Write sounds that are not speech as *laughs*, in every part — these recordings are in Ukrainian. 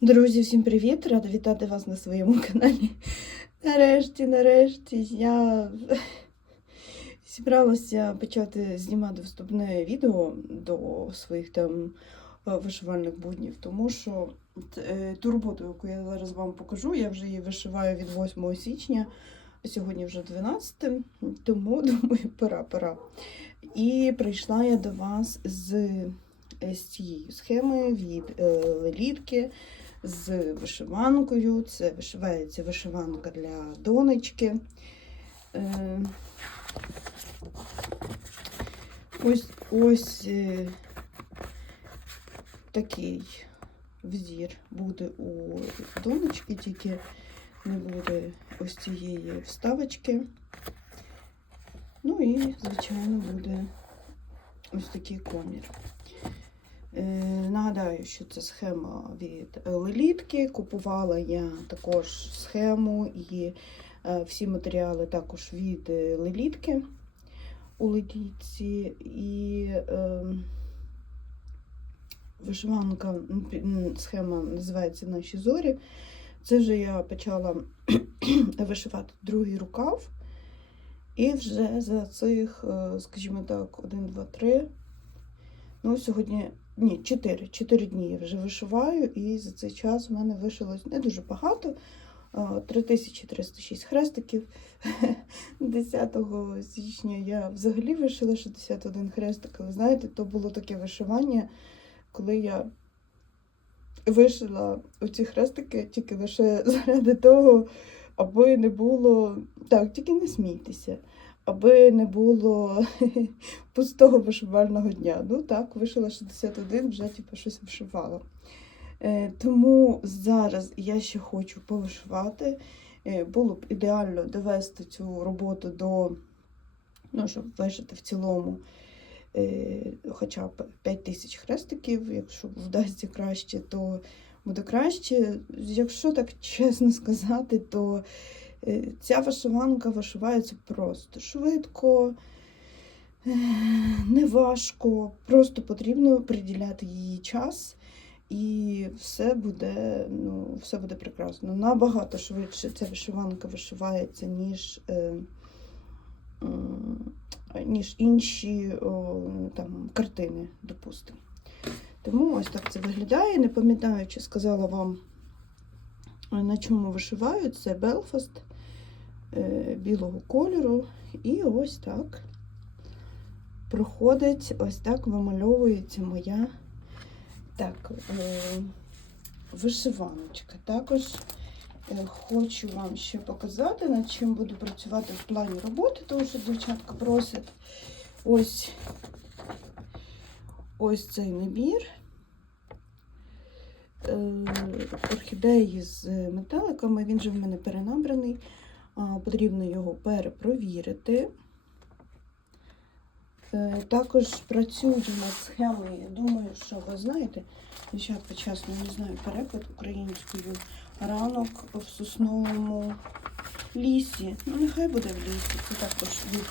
Друзі, всім привіт! Рада вітати вас на своєму каналі. Нарешті, нарешті я зібралася почати знімати вступне відео до своїх там е, вишивальних буднів, тому що е, ту роботу, яку я зараз вам покажу, я вже її вишиваю від 8 січня, сьогодні вже 12, тому *laughs* думаю, пора, пора. І прийшла я до вас з, е, з цією схемою від лелітки з вишиванкою. Це вишивається вишиванка для донечки. Е, Ось ось е, такий взір буде у донечки, тільки не буде ось цієї вставочки. Ну і, звичайно, буде ось такий комір. Е, Нагадаю, що це схема від Лелітки. Купувала я також схему і е, всі матеріали також від Лелітки у Лелітці. І е, вишиванка, м, схема називається Наші зорі. Це вже я почала *clears throat* вишивати другий рукав. І вже за цих, скажімо так, 1, 2, 3. Ну, сьогодні ні, 4. 4 дні я вже вишиваю, і за цей час в мене вишилось не дуже багато. 3306 хрестиків. *laughs* 10 січня я взагалі вишила 61 хрестик. Ви знаєте, то було таке вишивання, коли я вишила оці хрестики тільки лише *laughs* заради того, аби не було. Так, тільки не смійтеся. Аби не було *laughs* пустого вишивального дня. Ну так, вишила 61, вже типу, щось вишивала. Е, тому зараз я ще хочу повишивати. Е, було б ідеально довести цю роботу до, ну, щоб вишити в цілому е, хоча б 5 тисяч хрестиків. Якщо вдасться краще, то буде краще. Якщо так чесно сказати, то ця вишиванка вишивається просто швидко. Е, Не важко, просто потрібно приділяти її час, і все буде, ну, все буде прекрасно. Набагато швидше ця вишиванка вишивається, ніж, е, м, ніж інші о, там, картини, допустимо. Тому ось так це виглядає. Не пам'ятаю, чи сказала вам, е, на чому вишиваю. Це Белфаст е, білого кольору. І ось так проходить, ось так вимальовується моя так, е, вишиваночка. Також е, хочу вам ще показати, над чим буду працювати в плані роботи, тому що дівчатка просять ось, ось цей набір. Е, орхідеї з метеликами, він же в мене перенабраний. Потрібно його перепровірити. Е, Також працюю над схемою. Думаю, що ви знаєте, дівчатка, чесно, не знаю переклад українською. Ранок в сосновому лісі. Ну, нехай буде в лісі. Це також від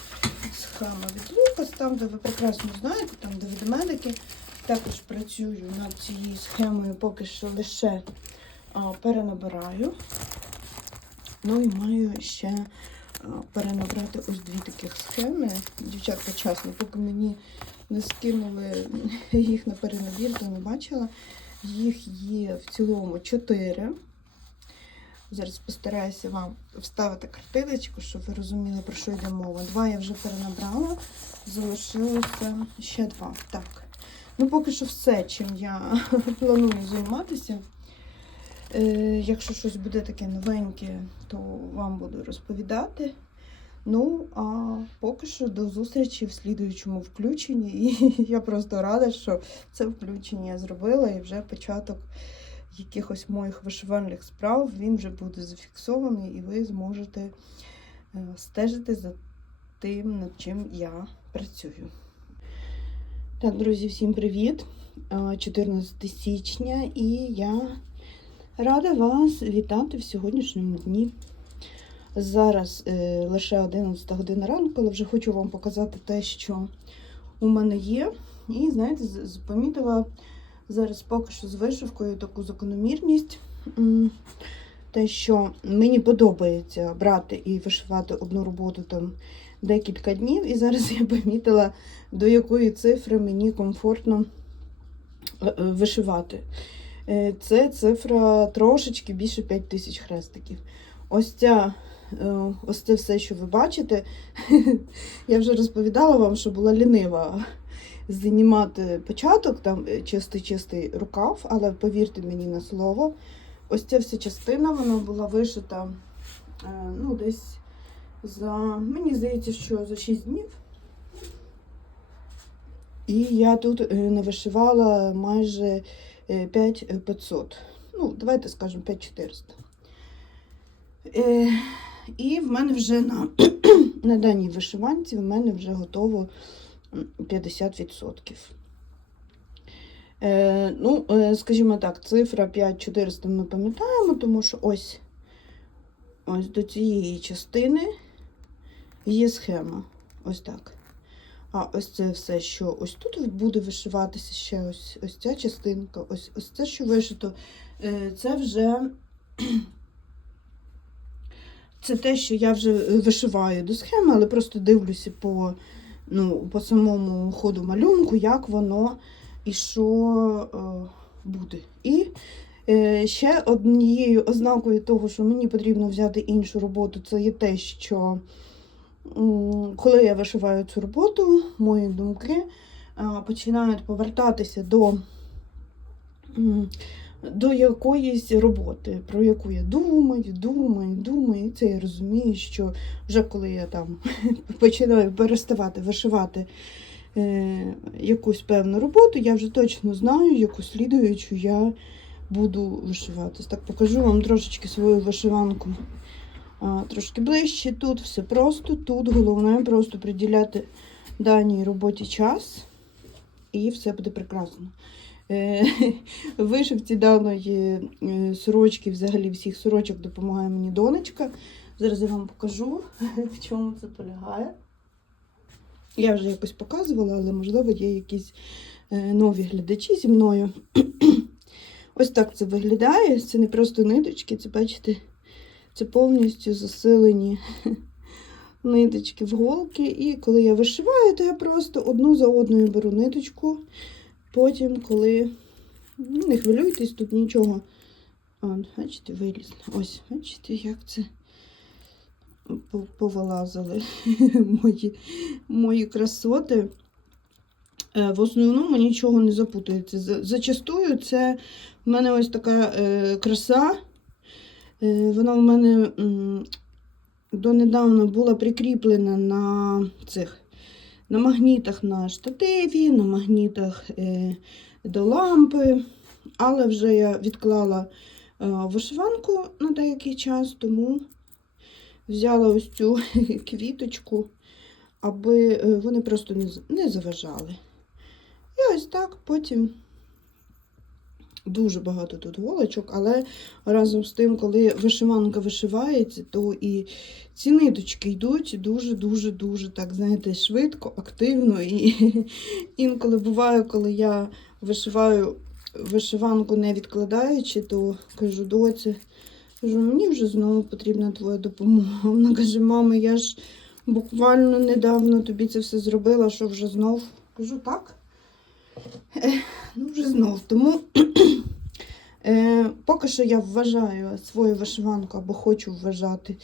схема від Лукас, там, де ви прекрасно знаєте, там, де ведмедики. Також працюю над цією схемою, поки що лише а, перенабираю. Ну і маю ще а, перенабрати ось дві таких схеми. Дівчатка, чесно, поки мені не скинули їх на перенабір, то не бачила. Їх є в цілому чотири. Зараз постараюся вам вставити картиночку, щоб ви розуміли, про що йде мова. Два я вже перенабрала, залишилося ще два. Так. Ну, поки що все, чим я *laughs* планую займатися. Е, якщо щось буде таке новеньке, то вам буду розповідати. Ну, а поки що до зустрічі в слідуючому включенні. І *laughs* я просто рада, що це включення я зробила і вже початок якихось моїх вишивальних справ він вже буде зафіксований, і ви зможете е, стежити за тим, над чим я працюю. Так, друзі, всім привіт! Е, 14 січня, і я рада вас вітати в сьогоднішньому дні. Зараз е, лише 11 година ранку, але вже хочу вам показати те, що у мене є. І, знаєте, помітила Зараз поки що з вишивкою таку закономірність. Те, що мені подобається брати і вишивати одну роботу там декілька днів, і зараз я помітила, до якої цифри мені комфортно е, е, вишивати. Е, Це цифра трошечки більше 5 тисяч хрестиків. Ось ця, ось це все, що ви бачите. *laughs* Я вже розповідала вам, що була лінива знімати початок, там чистий-чистий рукав, але повірте мені на слово, ось ця вся частина вона була вишита ну, десь за, мені здається, що за 6 днів. І я тут е, навишивала майже е, 5500. Ну, давайте скажемо 5400. Е, і в мене вже на, *clears throat* на даній вишиванці в мене вже готово 50%. Е, ну, е, скажімо так, цифра 5400 ми пам'ятаємо, тому що ось, ось до цієї частини є схема. Ось так. А ось це все, що ось тут буде вишиватися ще ось, ось ця частинка, ось, ось це, що вишито, е, це вже *clears throat* це те, що я вже е, вишиваю до схеми, але просто дивлюся по, ну, по самому ходу малюнку, як воно і що е, буде. І ще однією ознакою того, що мені потрібно взяти іншу роботу, це є те, що коли я вишиваю цю роботу, мої думки починають повертатися до, до якоїсь роботи, про яку я думаю, думаю, думаю. І це я розумію, що вже коли я там *laughs* починаю переставати вишивати е, якусь певну роботу, я вже точно знаю, яку слідуючу я буду вишивати. Так покажу вам трошечки свою вишиванку. Трошки ближче. Тут все просто. Тут головне просто приділяти даній роботі час, і все буде прекрасно. Е, *laughs* Вишивці даної е, сорочки, взагалі всіх сорочок допомагає мені донечка. Зараз я вам покажу, *laughs* в чому це полягає. Я вже якось показувала, але можливо є якісь е, нові глядачі зі мною. *clears throat* Ось так це виглядає. Це не просто ниточки, це бачите, це повністю засилені *laughs* ниточки в голки. І коли я вишиваю, то я просто одну за одною беру ниточку. Потім, коли ну, не хвилюйтесь, тут нічого. О, бачите, виліз. Ось, бачите, як це повилазили *laughs* мої, мої красоти. Е, В основному нічого не запутається. Зачастую це в мене ось така е, краса. Е, вона в мене донедавна була прикріплена на цих на магнітах на штативі, на магнітах е, до лампи. Але вже я відклала е, вишиванку на деякий час, тому взяла ось цю *laughs* квіточку, аби вони просто не заважали. І ось так потім дуже багато тут голочок, але разом з тим, коли вишиванка вишивається, то і ці ниточки йдуть дуже-дуже-дуже, так, знаєте, швидко, активно. І *laughs* інколи буває, коли я вишиваю вишиванку не відкладаючи, то кажу, доці, кажу, мені вже знову потрібна твоя допомога. Вона каже, мама, я ж буквально недавно тобі це все зробила, що вже знов. Кажу, так. Ну, вже знов. Тому *clears throat* е, поки що я вважаю свою вишиванку або хочу вважати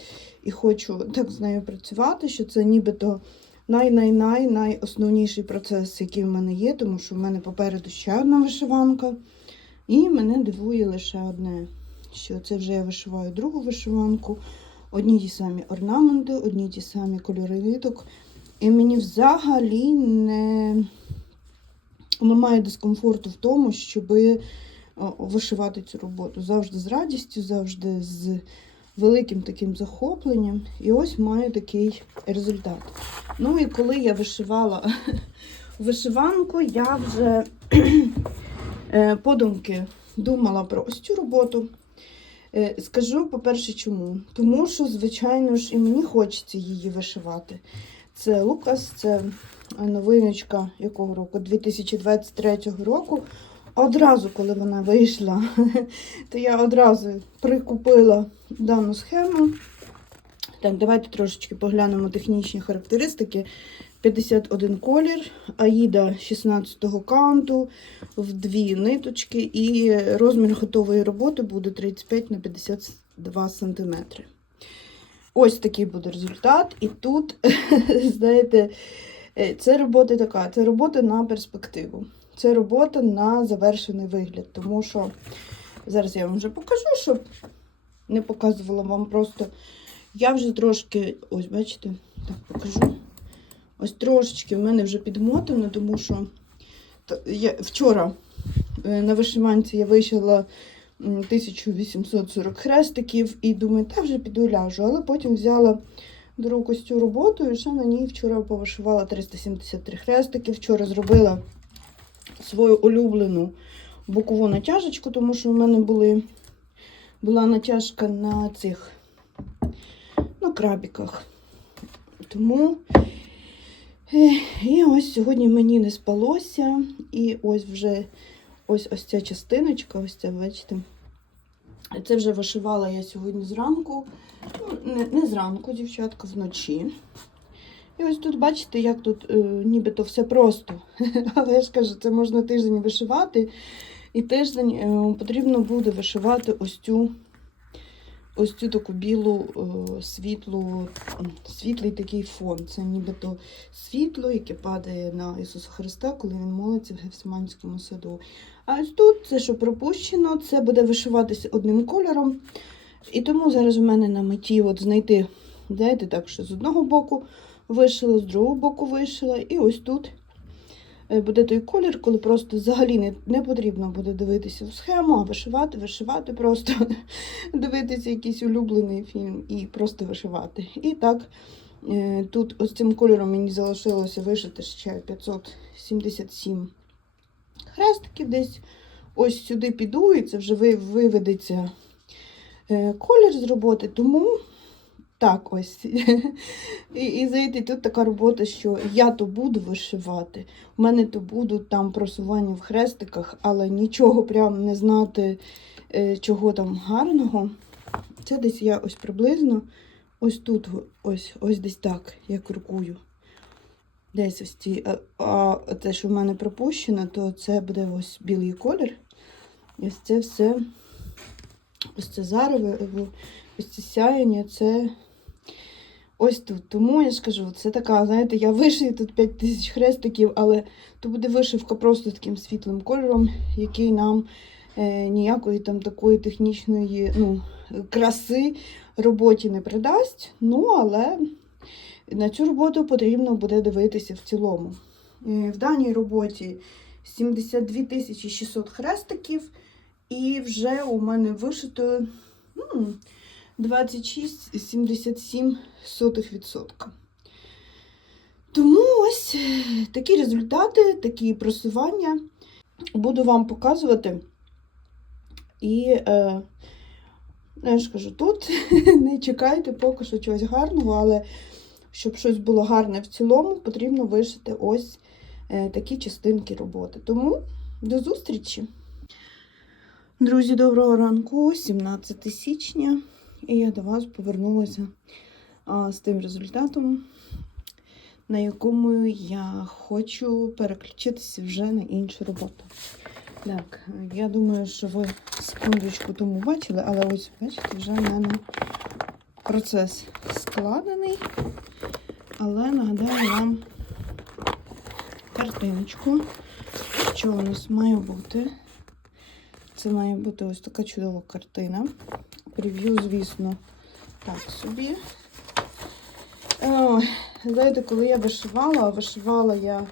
і хочу так з нею працювати, що це нібито най-най-най найосновніший процес, який в мене є, тому що в мене попереду ще одна вишиванка. І мене дивує лише одне, що це вже я вишиваю другу вишиванку, одні ті самі орнаменти, одні ті самі кольори ниток. І мені взагалі не немає дискомфорту в тому, щоб вишивати цю роботу. Завжди з радістю, завжди з великим таким захопленням. І ось маю такий результат. Ну і коли я вишивала *laughs* вишиванку, я вже *clears throat* е, подумки думала про ось цю роботу. Е, Скажу, по-перше, чому? Тому що, звичайно ж, і мені хочеться її вишивати. Це Лукас, це новиночка якого року? 2023 року. одразу, коли вона вийшла, *laughs* то я одразу прикупила дану схему. Так, давайте трошечки поглянемо технічні характеристики. 51 колір, Аїда 16 каунту, в дві ниточки, і розмір готової роботи буде 35 на 52 см. Ось такий буде результат. І тут, *laughs* знаєте, це робота така, це робота на перспективу. Це робота на завершений вигляд. Тому що зараз я вам вже покажу, щоб не показувала вам просто. Я вже трошки, ось, бачите, так покажу. Ось трошечки в мене вже підмотано, тому що я, вчора е, на вишиванці я вишила 1840 хрестиків і думаю, та вже піду ляжу. Але потім взяла рук ось цю роботу і ще на ній вчора повишивала 373 хрестики. Вчора зробила свою улюблену бокову натяжечку, тому що в мене були, була натяжка на цих на крабіках. Тому і ось сьогодні мені не спалося. І ось вже ось ось ця частиночка, ось ця, бачите. Це вже вишивала я сьогодні зранку. Не, не зранку, дівчатка, вночі. І ось тут, бачите, як тут е, нібито все просто. *laughs* Але я ж кажу, це можна тиждень вишивати. І тиждень е, потрібно буде вишивати ось цю ось цю таку білу е, світлу, світлий такий фон. Це нібито світло, яке падає на Ісуса Христа, коли він молиться в Гефсиманському саду. А ось тут це, що пропущено, це буде вишиватися одним кольором. І тому зараз в мене на меті от знайти, знаєте, так, що з одного боку вишила, з другого боку вишила. І ось тут е, буде той колір, коли просто взагалі не, не потрібно буде дивитися в схему, а вишивати, вишивати просто, *laughs* дивитися якийсь улюблений фільм і просто вишивати. І так, е, тут ось цим кольором мені залишилося вишити ще 577 хрестиків десь. Ось сюди піду, і це вже виведеться колір з роботи, тому так ось. *laughs* І, і знаєте, тут така робота, що я то буду вишивати. У мене то будуть там просування в хрестиках, але нічого прям не знати, е, чого там гарного. Це десь я ось приблизно ось тут, ось, ось десь так, я крокую. Десь ось ці, а, а те, що в мене пропущено, то це буде ось білий колір. І ось це все, ось це зарево, ось це сяєння, це ось тут. Тому я ж кажу, це така, знаєте, я вишию тут 5 тисяч хрестиків, але то буде вишивка просто таким світлим кольором, який нам е, ніякої там такої технічної ну, краси роботі не придасть. Ну, але на цю роботу потрібно буде дивитися в цілому. Е, В даній роботі 72 тисячі 600 хрестиків, і вже у мене вишито 26,77%. Тому ось е, такі результати, такі просування буду вам показувати. І е, ну, я ж кажу, тут *laughs* не чекайте поки що чогось гарного, але щоб щось було гарне в цілому, потрібно вишити ось е, такі частинки роботи. Тому до зустрічі! Друзі, доброго ранку, 17 січня, і я до вас повернулася а, з тим результатом, на якому я хочу переключитися вже на іншу роботу. Так, я думаю, що ви секундочку тому бачили, але ось бачите, вже в мене процес складений. Але нагадаю вам картиночку, що у нас має бути. Це має бути ось така чудова картина. Прев'ю, звісно, так собі. Ой, знаєте, коли я вишивала, вишивала я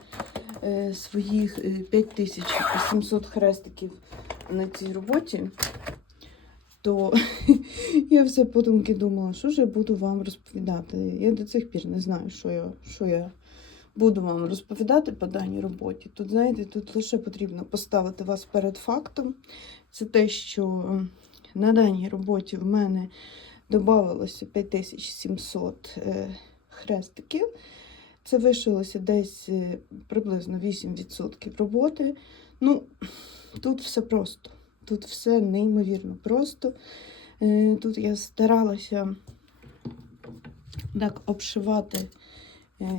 е, своїх е, 5700 хрестиків на цій роботі, то *laughs* я все подумки думала, що ж я буду вам розповідати. Я до цих пір не знаю, що я, що я буду вам розповідати по даній роботі. Тут, знаєте, тут лише потрібно поставити вас перед фактом. Це те, що на даній роботі в мене додавалося 5700 е, хрестиків. Це вишилося десь е, приблизно 8% роботи. Ну, тут все просто. Тут все неймовірно просто. Е, Тут я старалася так обшивати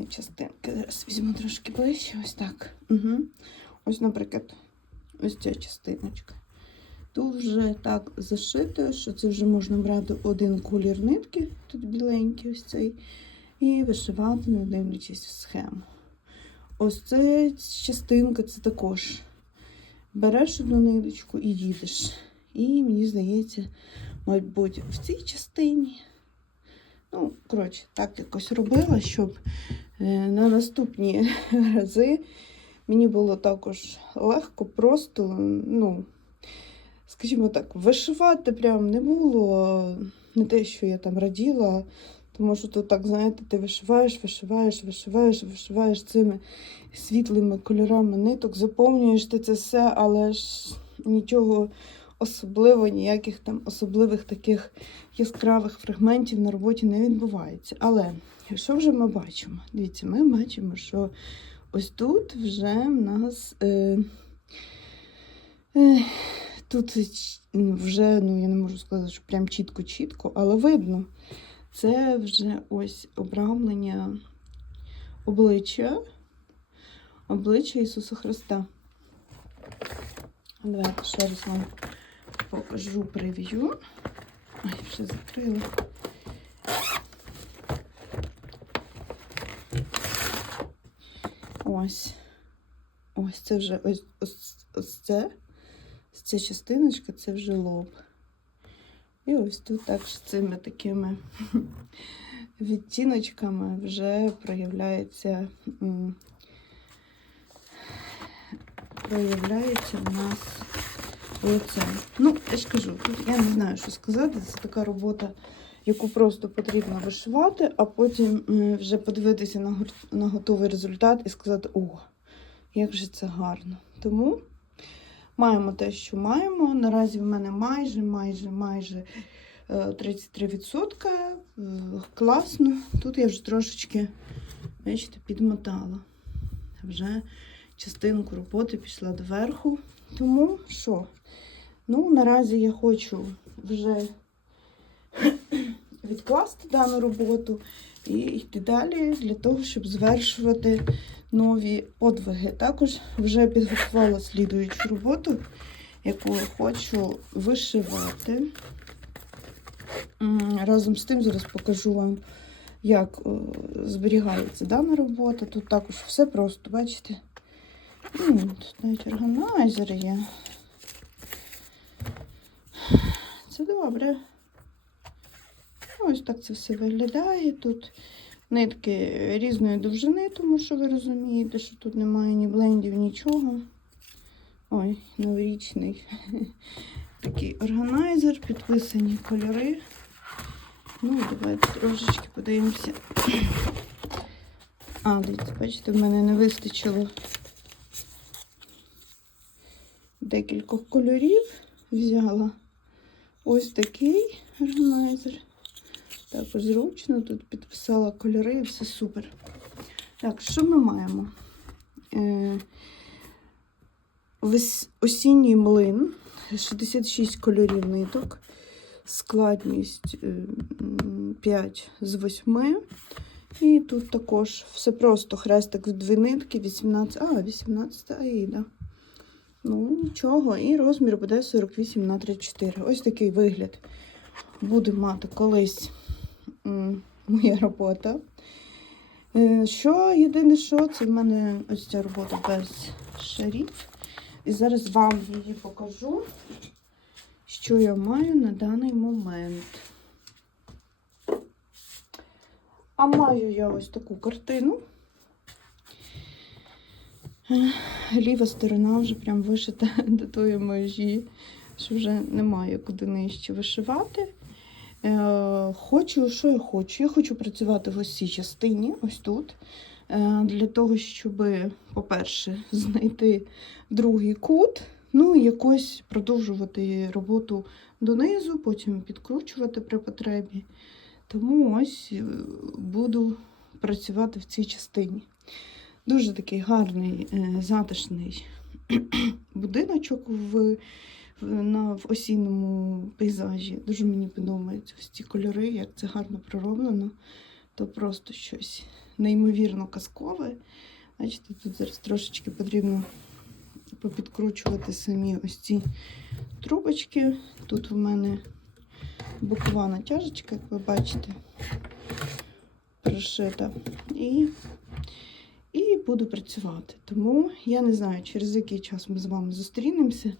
частинки. Зараз візьму трошки ближче. Ось так. Угу. Ось, наприклад, ось ця частиночка. Тут вже так зашито, що це вже можна брати один колір нитки, тут біленький ось цей, і вишивати, не дивлячись в схему. Ось ця частинка це також береш одну ниточку і їдеш. І мені здається, мабуть, в цій частині. Ну, коротше, так якось робила, щоб е, на наступні *laughs* рази мені було також легко, просто, ну, скажімо так, вишивати прям не було не те, що я там раділа, тому що тут так, знаєте, ти вишиваєш, вишиваєш, вишиваєш, вишиваєш цими світлими кольорами ниток, заповнюєш ти це все, але ж нічого особливого, ніяких там особливих таких яскравих фрагментів на роботі не відбувається. Але що вже ми бачимо? Дивіться, ми бачимо, що ось тут вже в нас. Е, е, Тут ну, вже, ну я не можу сказати, що прям чітко-чітко, але видно. Це вже ось обрамлення обличчя, обличчя Ісуса Христа. Давайте ще раз вам покажу прев'ю. Ай, вже закрила. Ось. Ось це вже ось, ось, ось це. Ця частиночка це вже лоб. І ось тут також цими такими *laughs* відтіночками вже проявляється, проявляється у нас лице. Ну, я ж кажу, тут я не знаю, що сказати. Це така робота, яку просто потрібно вишивати, а потім вже подивитися на готовий результат і сказати, о, як же це гарно. Тому. Маємо те, що маємо. Наразі в мене майже, майже, майже е, 33%. Е, Класно. Тут я вже трошечки, бачите, підмотала. Вже частинку роботи пішла доверху. Тому що? Ну, наразі я хочу вже *clears throat* відкласти дану роботу і йти далі для того, щоб звершувати нові подвиги. Також вже підготувала слідуючу роботу, яку хочу вишивати. Разом з тим зараз покажу вам, як е, зберігається дана робота. Тут також все просто, бачите? М, Тут навіть органайзер є. Це добре. Ось так це все виглядає. Тут нитки різної довжини, тому що ви розумієте, що тут немає ні блендів, нічого. Ой, новорічний *laughs* такий органайзер, підписані кольори. Ну, давайте трошечки подивимося. *clears throat* А, дивіться, бачите, в мене не вистачило декількох кольорів. Взяла ось такий органайзер. Також зручно, тут підписала кольори і все супер. Так, що ми маємо? Е, осінній млин, 66 кольорів ниток, складність е, 5 з 8. І тут також все просто хрестик в дві нитки, 18, а, 18 аїда. Ну, нічого. І розмір буде 48 на 34. Ось такий вигляд буде мати колись моя робота. Е, Що єдине, що це в мене ось ця робота без шарів. І зараз вам її покажу, що я маю на даний момент. А маю я ось таку картину. Е, Ліва сторона вже прям вишита *laughs* до тої межі, що вже немає куди нижче вишивати. Е, Хочу, що я хочу? Я хочу працювати в ось цій частині, ось тут, е, для того, щоб, по-перше, знайти другий кут, ну і якось продовжувати роботу донизу, потім підкручувати при потребі. Тому ось е, буду працювати в цій частині. Дуже такий гарний, затишний *clears throat* будиночок в, на, в осінньому пейзажі. Дуже мені подобаються ось ці кольори, як це гарно пророблено. То просто щось неймовірно казкове. Бачите, тут зараз трошечки потрібно попідкручувати самі ось ці трубочки. Тут в мене бокова натяжечка, як ви бачите, пришита. І, і буду працювати. Тому я не знаю, через який час ми з вами зустрінемося.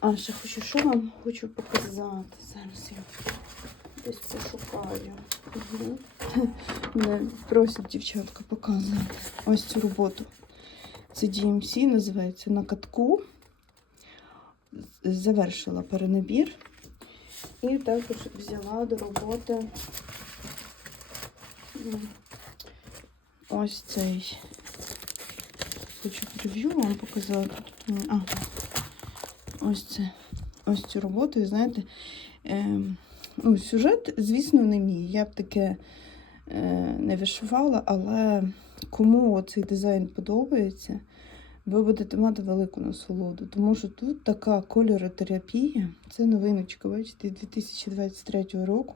А ще хочу, що вам хочу показати. Зараз я десь пошукаю. Угу. *laughs* Мене просять дівчатка показувати ось цю роботу. Це DMC, називається на катку. Завершила перенабір. І також взяла до роботи ось цей. Хочу прев'ю вам показати. А, ось це. Ось цю роботу, і знаєте, ем, ну, сюжет, звісно, не мій. Я б таке е, не вишивала, але кому цей дизайн подобається, ви будете мати велику насолоду. Тому що тут така кольоротерапія, це новиночка, бачите, 2023 року.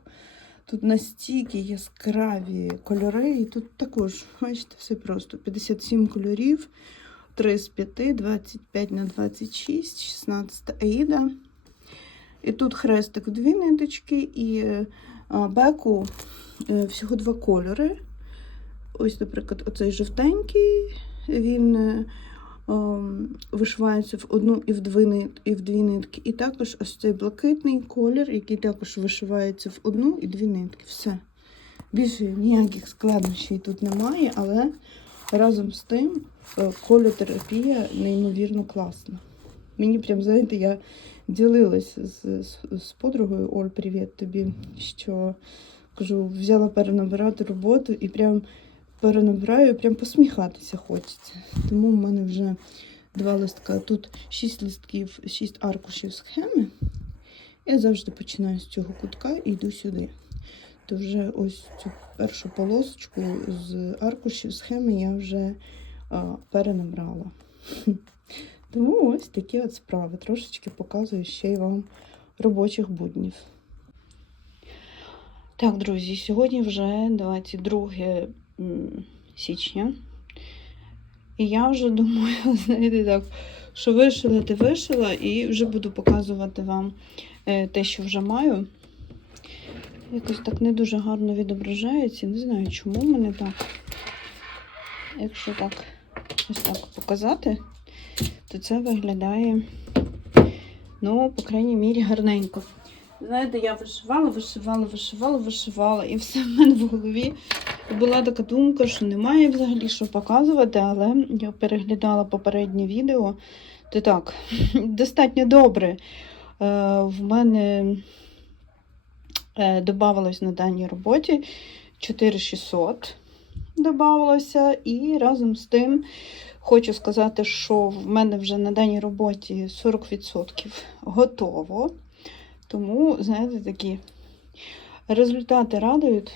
Тут настільки яскраві кольори, і тут також, бачите, все просто 57 кольорів, 3 з 5, 25 на 26, 16 аїда. І тут хрестик дві ниточки, і е, беку е, всього два кольори. Ось, наприклад, оцей жовтенький, він е, ем, вишивається в одну і в дві, і в дві нитки. І також ось цей блакитний колір, який також вишивається в одну і дві нитки. Все. Більше ніяких складнощів тут немає, але разом з тим е, кольотерапія неймовірно класна. Мені прям, знаєте, я ділилася з, з, з подругою Оль, привіт тобі, що кажу, взяла перенабирати роботу і прям перенабираю, прям посміхатися хочеться. Тому в мене вже два листка. Тут шість листків, шість аркушів схеми. Я завжди починаю з цього кутка і йду сюди. То вже ось цю першу полосочку з аркушів схеми я вже а, перенабрала. *laughs* Тому ось такі от справи. Трошечки показую ще й вам робочих буднів. Так, друзі, сьогодні вже 22 січня. І я вже думаю, *laughs* знаєте, так, що вишила, ти вишила, і вже буду показувати вам е, те, що вже маю. Якось так не дуже гарно відображається. Не знаю, чому в мене так. Якщо так ось так показати, то це виглядає, ну, по крайній мірі, гарненько. Знаєте, я вишивала, вишивала, вишивала, вишивала, і все в мене в голові була така думка, що немає взагалі що показувати, але я переглядала попереднє відео. То так, *laughs* достатньо добре. Е, в мене е, додавалось на даній роботі 4600 додавалося, і разом з тим хочу сказати, що в мене вже на даній роботі 40% готово. Тому, знаєте, такі результати радують.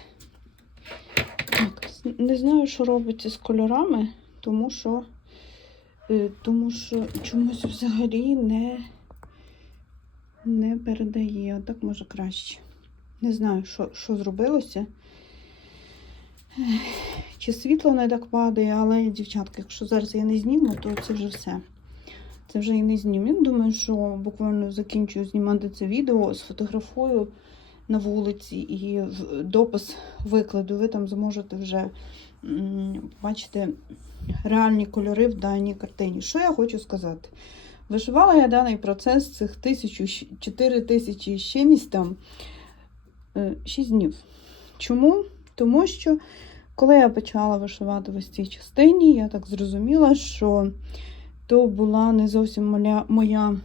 Так, не знаю, що робиться з кольорами, тому що, е, тому що чомусь взагалі не, не передає. Отак може краще. Не знаю, що, що зробилося. Чи світло не так падає, але, дівчатка, якщо зараз я не зніму, то це вже все. Це вже і не зніму. Думаю, що буквально закінчую знімати це відео, сфотографую на вулиці і допис викладу. Ви там зможете вже бачити реальні кольори в даній картині. Що я хочу сказати? Вишивала я даний процес цих тисячу, щ- чотири тисячі з чимось там 6 днів. Чому? Тому що коли я почала вишивати в ось цій частині, я так зрозуміла, що то була не зовсім моя, моя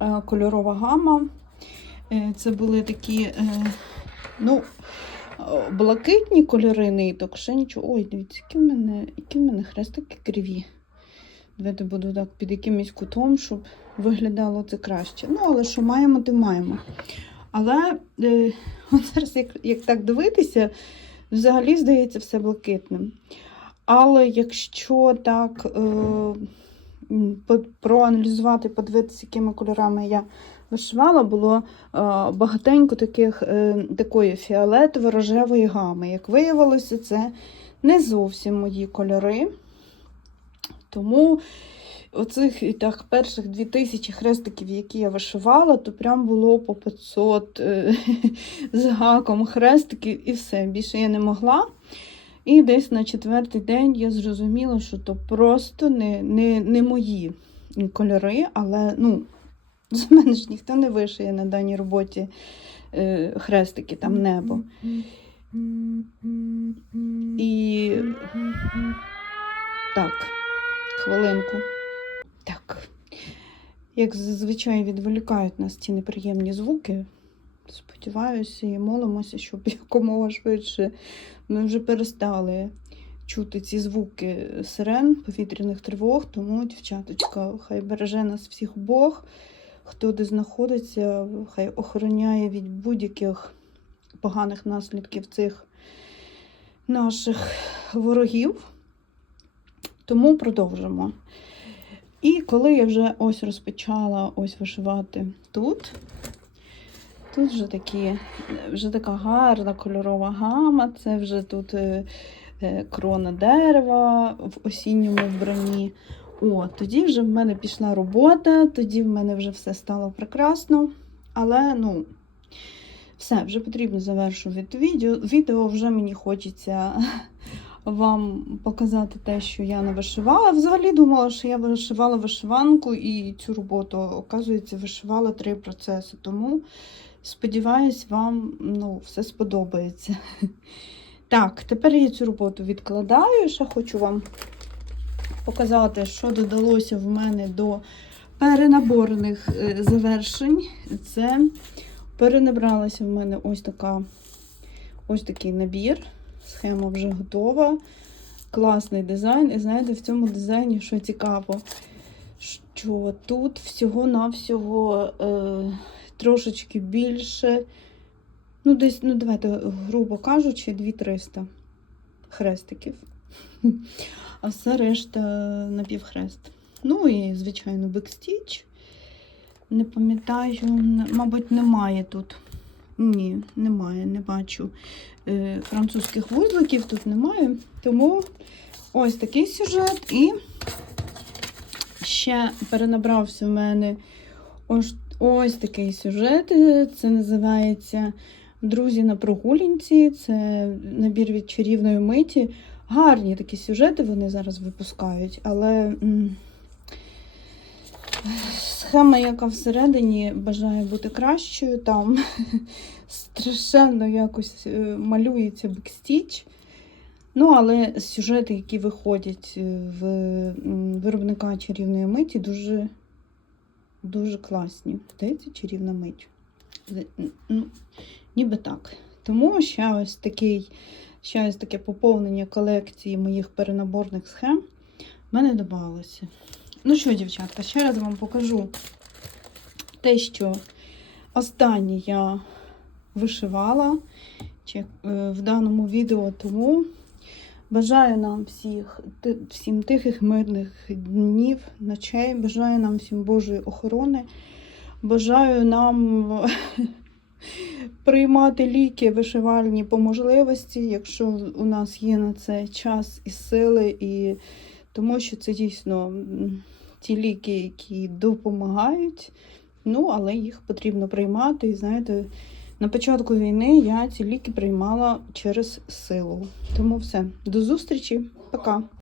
е, кольорова гама. Е, Це були такі, е, ну, е, блакитні кольори ниток, ще нічого. Ой, дивіться, які в мене, які в мене хрестики криві. Давайте буду так під якимось кутом, щоб виглядало це краще. Ну, але що маємо, то маємо. Але е, *laughs* зараз, як, як так дивитися, взагалі здається все блакитним. Але якщо так е, проаналізувати, подивитися, якими кольорами я вишивала, було е, багатенько таких, е, такої фіолетово-рожевої гами. Як виявилося, це не зовсім мої кольори. Тому оцих і так, перших 2000 хрестиків, які я вишивала, то прям було по 500 е, з гаком хрестиків і все. Більше я не могла. І десь на четвертий день я зрозуміла, що то просто не, не, не мої кольори, але ну, з мене ж ніхто не вишиє на даній роботі е, хрестики, там небо. І *laughs* так, хвилинку. Так. Як зазвичай відволікають нас ці неприємні звуки. Сподіваюся і молимося, щоб *laughs* якомога швидше ми вже перестали чути ці звуки сирен, повітряних тривог. Тому, дівчаточка, хай береже нас всіх Бог. Хто де знаходиться, хай охороняє від будь-яких поганих наслідків цих наших ворогів. Тому продовжимо. І коли я вже ось розпочала ось вишивати тут, тут вже такі, вже така гарна кольорова гама, це вже тут е, е, крона дерева в осінньому вбранні. О, тоді вже в мене пішла робота, тоді в мене вже все стало прекрасно. Але, ну, все, вже потрібно завершувати відео. Відео вже мені хочеться вам показати те, що я не вишивала. Взагалі думала, що я вишивала вишиванку і цю роботу, оказується, вишивала три процеси. Тому сподіваюсь, вам ну, все сподобається. *laughs* Так, тепер я цю роботу відкладаю. Ще хочу вам показати, що додалося в мене до перенаборних е, завершень. Це перенабралася в мене ось така ось такий набір. Схема вже готова. Класний дизайн. І знаєте, в цьому дизайні, що цікаво, що тут всього-навсього е, трошечки більше. Ну, десь, ну, давайте, грубо кажучи, 2300 хрестиків. *laughs* А все решта напівхрест. Ну і, звичайно, бекстіч. Не пам'ятаю, мабуть, немає тут. Ні, немає, не бачу е, французьких вузликів, тут немає. Тому ось такий сюжет. І ще перенабрався в мене ось, ось такий сюжет. Е, Це називається Друзі на прогулянці. Це набір від чарівної миті. Гарні такі сюжети вони зараз випускають, але схема, яка всередині бажає бути кращою, там страшенно якось е, малюється бекстіч. Ну, але сюжети, які виходять е, в виробника чарівної миті, дуже, дуже класні. Здається, чарівна мить. Ну, ніби так. Тому ще ось такий, ще ось таке поповнення колекції моїх перенаборних схем в мене додалося. Ну що, дівчатка, ще раз вам покажу те, що останнє я вишивала е, в даному відео, тому бажаю нам всіх, всім тихих, мирних днів, ночей, бажаю нам всім Божої охорони, бажаю нам *laughs* приймати ліки вишивальні по можливості, якщо у нас є на це час і сили, і тому що це дійсно ті ліки, які допомагають. Ну, але їх потрібно приймати. І знаєте, на початку війни я ці ліки приймала через силу. Тому все. До зустрічі. Пока.